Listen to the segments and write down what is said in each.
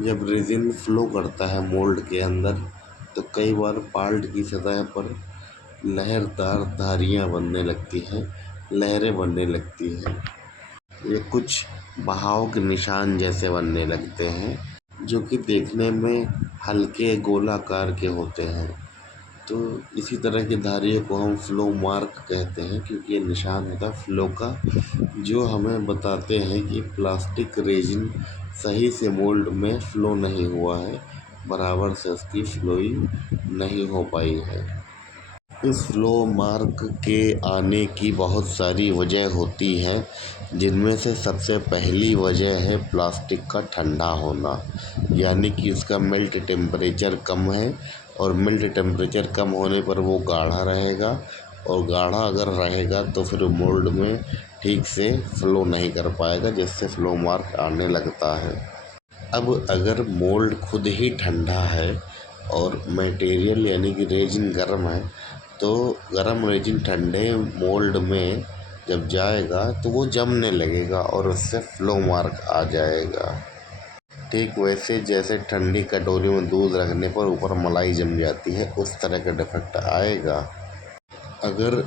जब resin flow करता है मोल्ड के अंदर तो कई बार पाल्ट की सतह पर लहरदार धारियाँ बनने लगती हैं, लहरें बनने लगती हैं। ये कुछ बहाव के निशान जैसे बनने लगते हैं जो कि देखने में हल्के गोलाकार के होते हैं। तो इसी तरह की धारियों को हम फ्लो मार्क कहते हैं क्योंकि ये निशान होता है फ्लो का, जो हमें बताते हैं कि प्लास्टिक रेजिन सही से मोल्ड में फ्लो नहीं हुआ है, बराबर से उसकी फ्लोइंग नहीं हो पाई है। इस फ्लो मार्क के आने की बहुत सारी वजह होती हैं, जिनमें से सबसे पहली वजह है प्लास्टिक का ठंडा होना, यानी कि उसका मेल्ट टेम्परेचर कम है और मेल्ट टेम्परेचर कम होने पर वो गाढ़ा रहेगा और गाढ़ा अगर रहेगा तो फिर मोल्ड में ठीक से फ्लो नहीं कर पाएगा, जिससे फ्लो मार्क आने लगता है। अब अगर मोल्ड खुद ही ठंडा है और मटेरियल यानी कि रेजिन गर्म है तो गर्म रेजिन ठंडे मोल्ड में जब जाएगा तो वो जमने लगेगा और उससे फ्लो मार्क आ जाएगा। ठीक वैसे जैसे ठंडी कटोरी में दूध रखने पर ऊपर मलाई जम जाती है, उस तरह का डिफेक्ट आएगा। अगर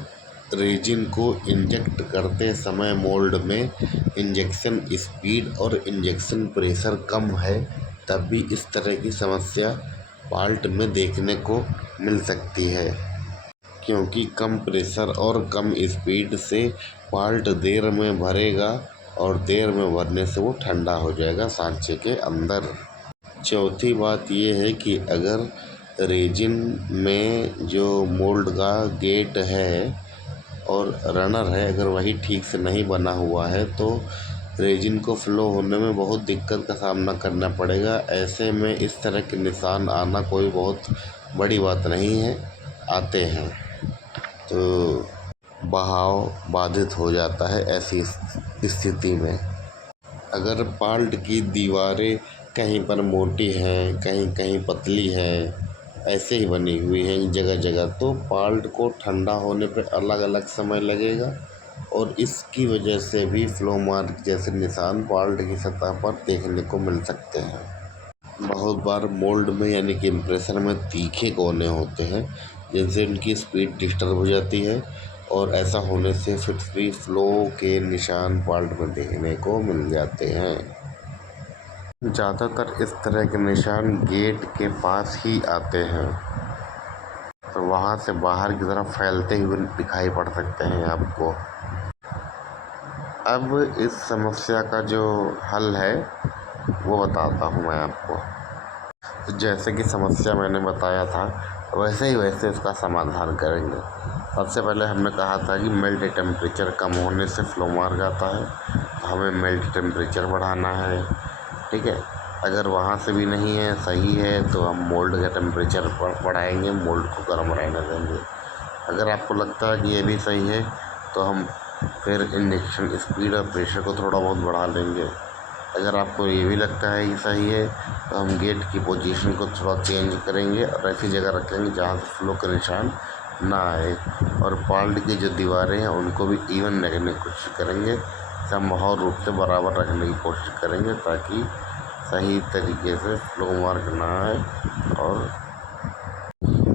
रेजिन को इंजेक्ट करते समय मोल्ड में इंजेक्शन स्पीड और इंजेक्शन प्रेशर कम है तब भी इस तरह की समस्या पाल्ट में देखने को मिल सकती है, क्योंकि कम प्रेशर और कम स्पीड से पाल्ट देर में भरेगा और देर में भरने से वो ठंडा हो जाएगा सांचे के अंदर। चौथी बात ये है कि अगर रेजिन में जो मोल्ड का गेट है और रनर है, अगर वही ठीक से नहीं बना हुआ है तो रेजिन को फ्लो होने में बहुत दिक्कत का सामना करना पड़ेगा। ऐसे में इस तरह के निशान आना कोई बहुत बड़ी बात नहीं है, आते हैं तो बहाव बाधित हो जाता है। ऐसी स्थिति में अगर पाल्ट की दीवारें कहीं पर मोटी हैं, कहीं कहीं पतली है, ऐसे ही बनी हुई हैं जगह जगह, तो पाल्ट को ठंडा होने पर अलग अलग समय लगेगा और इसकी वजह से भी फ्लो मार्क जैसे निशान पाल्ट की सतह पर देखने को मिल सकते हैं। बहुत बार मोल्ड में यानी कि इम्प्रेशन में तीखे कोने होते हैं जिनसे उनकी स्पीड डिस्टर्ब हो जाती है और ऐसा होने से फिर फ्री फ्लो के निशान पाल्ट में देखने को मिल जाते हैं। ज़्यादातर इस तरह के निशान गेट के पास ही आते हैं और वहाँ से बाहर की तरफ फैलते हुए दिखाई पड़ सकते हैं आपको। अब इस समस्या का जो हल है वो बताता हूँ मैं आपको। तो जैसे कि समस्या मैंने बताया था वैसे इसका समाधान करेंगे। सबसे पहले हमने कहा था कि मेल्ट टेम्परेचर कम होने से फ्लो मार्क आता है, तो हमें मेल्ट टेम्परेचर बढ़ाना है। ठीक है, अगर वहाँ से भी नहीं है, सही है, तो हम मोल्ड का टेम्परेचर बढ़ाएंगे, मोल्ड को गर्म रहने देंगे। अगर आपको लगता है कि ये भी सही है तो हम फिर इंजेक्शन स्पीड और प्रेशर को थोड़ा बहुत बढ़ा लेंगे। अगर आपको ये भी लगता है कि सही है तो हम गेट की पोजीशन को थोड़ा चेंज करेंगे और ऐसी जगह रखेंगे जहाँ से फ्लो के निशान ना आए, और पाल्ट की जो दीवारें हैं उनको भी इवन रखने की कोशिश करेंगे, समभाव रूप से बराबर रखने की कोशिश करेंगे ताकि सही तरीके से फ्लो मार्क ना आए। और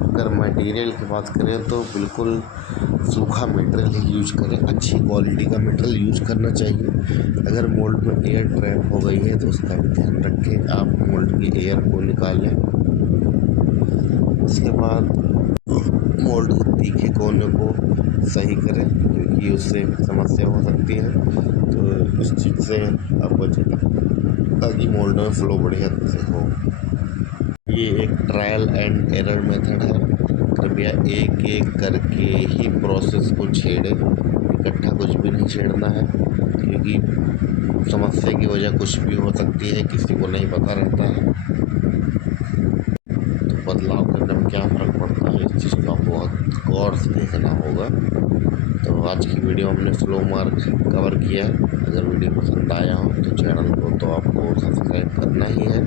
अगर मटेरियल की बात करें तो बिल्कुल सूखा मटेरियल यूज करें, अच्छी क्वालिटी का मटेरियल यूज करना चाहिए। अगर मोल्ड में एयर ट्रैप हो गई है तो उसका भी ध्यान रखें, आप मोल्ड की एयर को निकालें। उसके बाद मोल्ड के तीखे कोने को सही करें क्योंकि उससे समस्या हो सकती है, तो उस चीज़ से आप बचें ताकि मोल्ड में फ्लो बढ़िया से हो। ये एक ट्रायल एंड एरर मेथड है, कृपया एक एक करके ही प्रोसेस को छेड़ें, इकट्ठा कुछ भी नहीं छेड़ना है क्योंकि समस्या की वजह कुछ भी हो सकती है, किसी को नहीं पता रहता है। तो बदलाव करने में क्या फ़र्क पड़ता है इस चीज़ को आपको बहुत गौर से देखना होगा। तो आज की वीडियो हमने फ्लो मार्क कवर किया है। अगर वीडियो पसंद आया हो तो चैनल को तो आपको सब्सक्राइब करना ही है,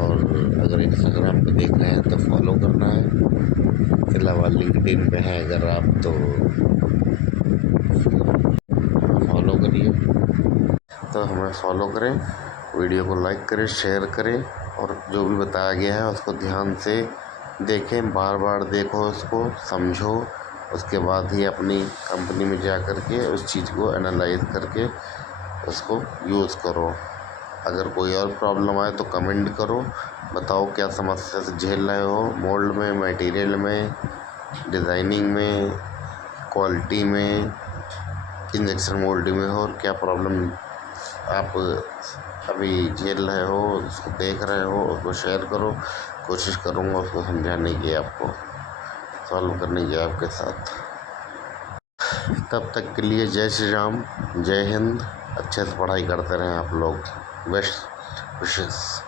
और अगर इंस्टाग्राम पे देख रहे हैं तो फॉलो करना है। इसके अलावा लिंक्डइन पे है अगर आप तो फॉलो करिए, तो हमें फॉलो करें वीडियो को लाइक करें, शेयर करें और जो भी बताया गया है उसको ध्यान से देखें, बार बार देखो, उसको समझो, उसके बाद ही अपनी कंपनी में जा कर के उस चीज़ को एनालाइज करके उसको यूज़ करो। अगर कोई और प्रॉब्लम आए तो कमेंट करो, बताओ क्या समस्या से झेल रहे हो, मोल्ड में, मटेरियल में, डिज़ाइनिंग में, क्वालिटी में, इंजेक्शन मोल्डिंग में हो, और क्या प्रॉब्लम आप अभी झेल रहे हो, उसको देख रहे हो, उसको शेयर करो। कोशिश करूँगा उसको समझाने की, आपको सॉल्व करने की आपके साथ। तब तक के लिए जय श्री राम, जय हिंद। अच्छे से पढ़ाई करते रहें आप लोग। Best wishes.